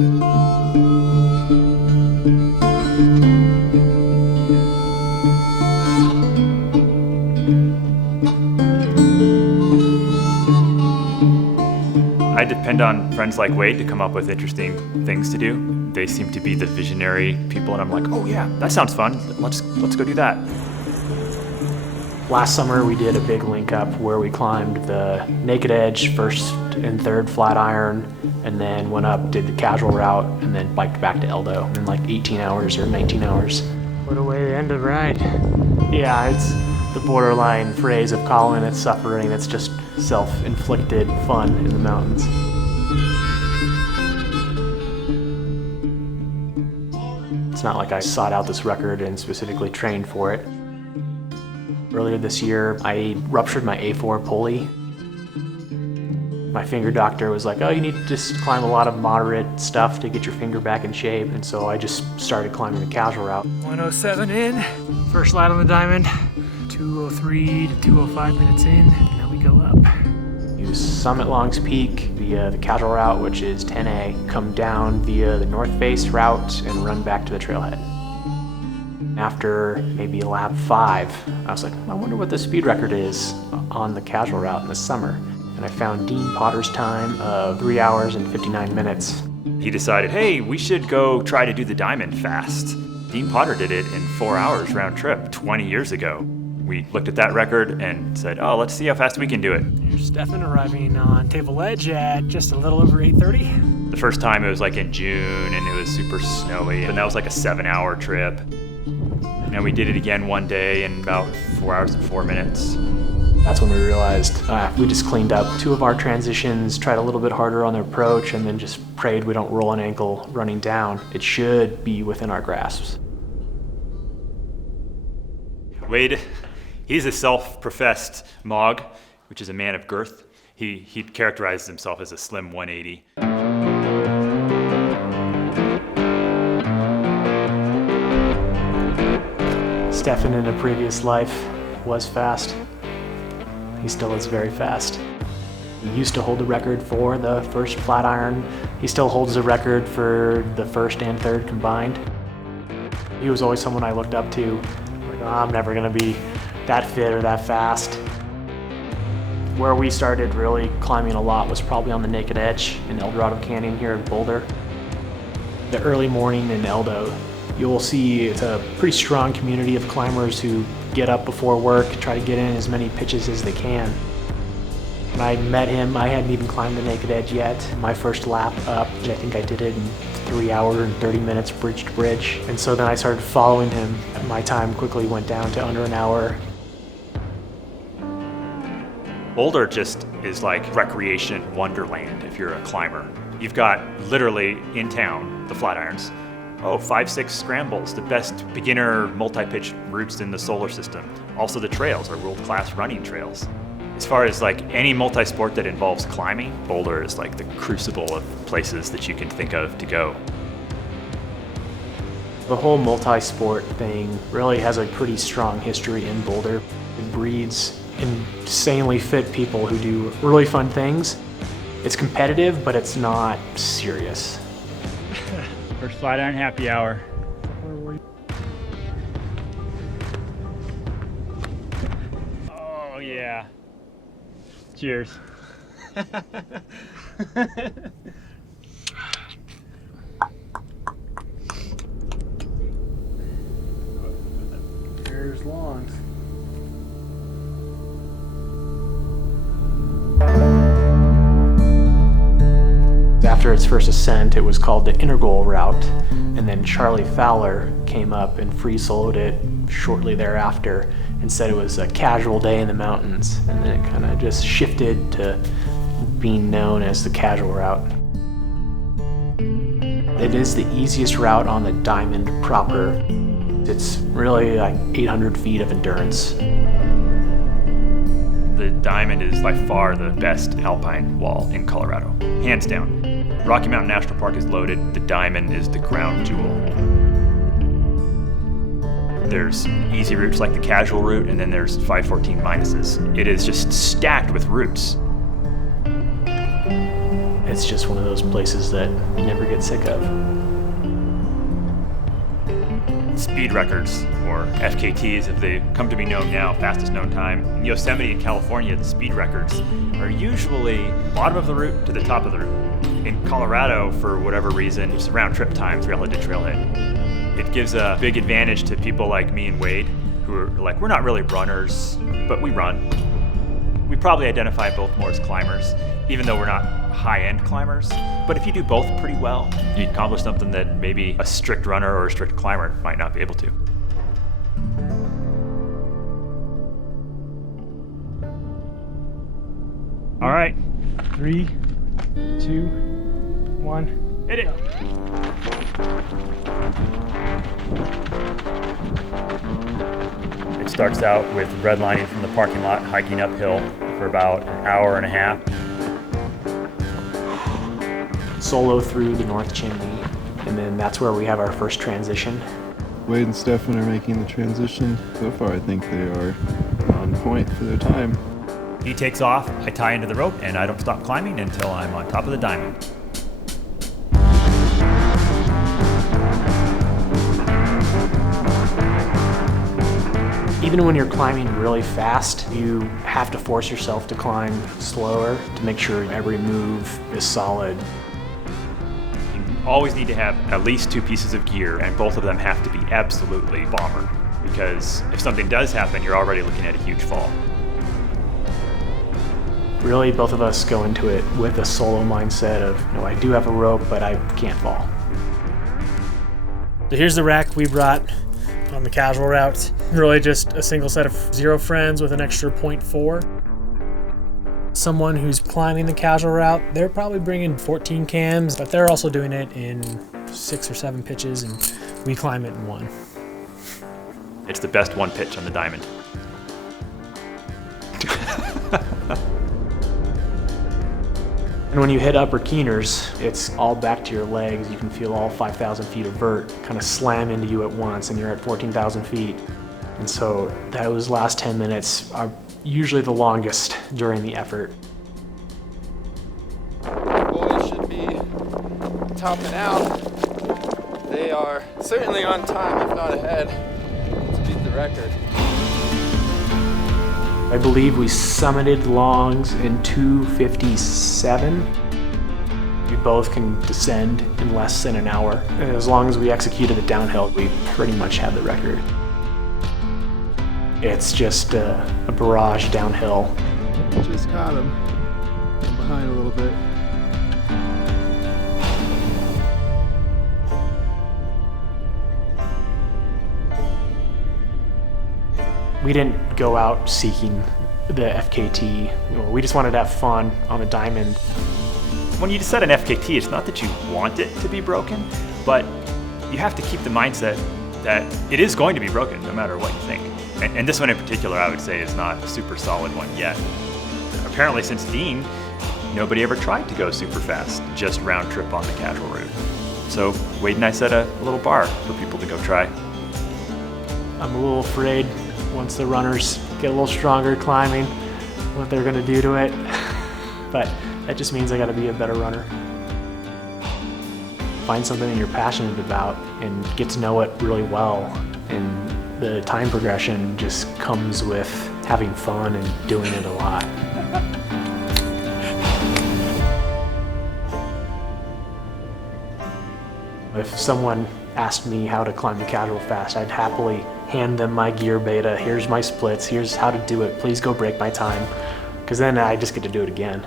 I depend on friends like Wade to come up with interesting things to do. They seem to be the visionary people, and I'm like, oh yeah, that sounds fun. Let's go do that. Last summer we did a big link up where we climbed the Naked Edge first and third flat iron, and then went up, did the casual route, and then biked back to Eldo in like 18 hours or 19 hours. What a way to end a ride. Yeah, it's the borderline phrase of calling it suffering. It's just self-inflicted fun in the mountains. It's not like I sought out this record and specifically trained for it. Earlier this year, I ruptured my A4 pulley. My finger doctor was like, oh, you need to just climb a lot of moderate stuff to get your finger back in shape. And so I just started climbing the casual route. 107 in, first light on the diamond. 203 to 205 minutes in, now we go up. Use Summit Longs Peak via the casual route, which is 10A, come down via the North Face route and run back to the trailhead. After maybe lap 5, I was like, I wonder what the speed record is on the casual route in the summer. And I found Dean Potter's time of 3 hours and 59 minutes. He decided, hey, we should go try to do the diamond fast. Dean Potter did it in 4 hours round trip 20 years ago. We looked at that record and said, oh, let's see how fast we can do it. Here's Stefan arriving on Table Edge at just a little over 8:30. The first time it was like in June and it was super snowy, and that was like a 7-hour trip. And we did it again one day in about 4 hours and 4 minutes. That's when we realized we just cleaned up 2 of our transitions, tried a little bit harder on the approach, and then just prayed we don't roll an ankle running down. It should be within our grasps. Wade, he's a self-professed Mog, which is a man of girth. He characterizes himself as a slim 180. Stefan in a previous life was fast. He still is very fast. He used to hold the record for the first flat iron. He still holds the record for the first and third combined. He was always someone I looked up to. Like, oh, I'm never gonna be that fit or that fast. Where we started really climbing a lot was probably on the Naked Edge in El Dorado Canyon here in Boulder. The early morning in Eldo, you'll see it's a pretty strong community of climbers who get up before work, try to get in as many pitches as they can. When I met him, I hadn't even climbed the Naked Edge yet. My first lap up, I think I did it in 3 hours and 30 minutes bridge to bridge. And so then I started following him. My time quickly went down to under an hour. Boulder just is like recreation wonderland if you're a climber. You've got literally in town the flat irons. 5-6 scrambles, the best beginner multi-pitch routes in the solar system. Also the trails are world-class running trails. As far as like any multi-sport that involves climbing, Boulder is like the crucible of places that you can think of to go. The whole multi-sport thing really has a pretty strong history in Boulder. It breeds insanely fit people who do really fun things. It's competitive, but it's not serious. First flat iron happy hour. Oh yeah. Cheers. There's Longs. After its first ascent, it was called the Integral route, and then Charlie Fowler came up and free soloed it shortly thereafter and said it was a casual day in the mountains, and then it kind of just shifted to being known as the casual route. It is the easiest route on the diamond proper. It's really like 800 feet of endurance. The diamond is by far the best alpine wall in Colorado, hands down. Rocky Mountain National Park is loaded. The diamond is the crown jewel. There's easy routes like the casual route, and then there's 514 minuses. It is just stacked with routes. It's just one of those places that you never get sick of. Speed records, or FKTs if they come to be known now, fastest known time. In Yosemite in California, the speed records are usually bottom of the route to the top of the route. In Colorado, for whatever reason, it's round trip times relative to trailhead. It gives a big advantage to people like me and Wade, who are like, we're not really runners, but we run. We probably identify both more as climbers, even though we're not high-end climbers. But if you do both pretty well, you accomplish something that maybe a strict runner or a strict climber might not be able to. All right, 3, 2, 1. Hit it! It starts out with redlining from the parking lot, hiking uphill for about an hour and a half. Solo through the North Chimney, and then that's where we have our first transition. Wade and Stefan are making the transition. So far, I think they are on point for their time. He takes off, I tie into the rope, and I don't stop climbing until I'm on top of the diamond. Even when you're climbing really fast, you have to force yourself to climb slower to make sure every move is solid. You always need to have at least 2 pieces of gear, and both of them have to be absolutely bomber, because if something does happen, you're already looking at a huge fall. Really, both of us go into it with a solo mindset of, you know, I do have a rope, but I can't fall. So here's the rack we brought on the casual route. Really just a single set of 0 friends with an extra 0.4. Someone who's climbing the casual route, they're probably bringing 14 cams, but they're also doing it in 6 or 7 pitches, and we climb it in 1. It's the best one pitch on the diamond. And when you hit upper keeners, it's all back to your legs. You can feel all 5,000 feet of vert kind of slam into you at once, and you're at 14,000 feet. And so those last 10 minutes are usually the longest during the effort. Boys should be topping out. They are certainly on time, if not ahead, to beat the record. I believe we summited Longs in 2:57. We both can descend in less than an hour. And as long as we executed the downhill, we pretty much had the record. It's just a barrage downhill. Just caught him from behind a little bit. We didn't go out seeking the FKT. We just wanted to have fun on the diamond. When you set an FKT, it's not that you want it to be broken, but you have to keep the mindset that it is going to be broken no matter what you think. And this one in particular, I would say, is not a super solid one yet. Apparently since Dean, nobody ever tried to go super fast, just round trip on the casual route. So Wade and I set a little bar for people to go try. I'm a little afraid once the runners get a little stronger climbing, what they're gonna do to it. But that just means I gotta be a better runner. Find something that you're passionate about and get to know it really well. And the time progression just comes with having fun and doing it a lot. If someone asked me how to climb the casual fast, I'd happily hand them my gear beta. Here's my splits, here's how to do it. Please go break my time. Because then I just get to do it again.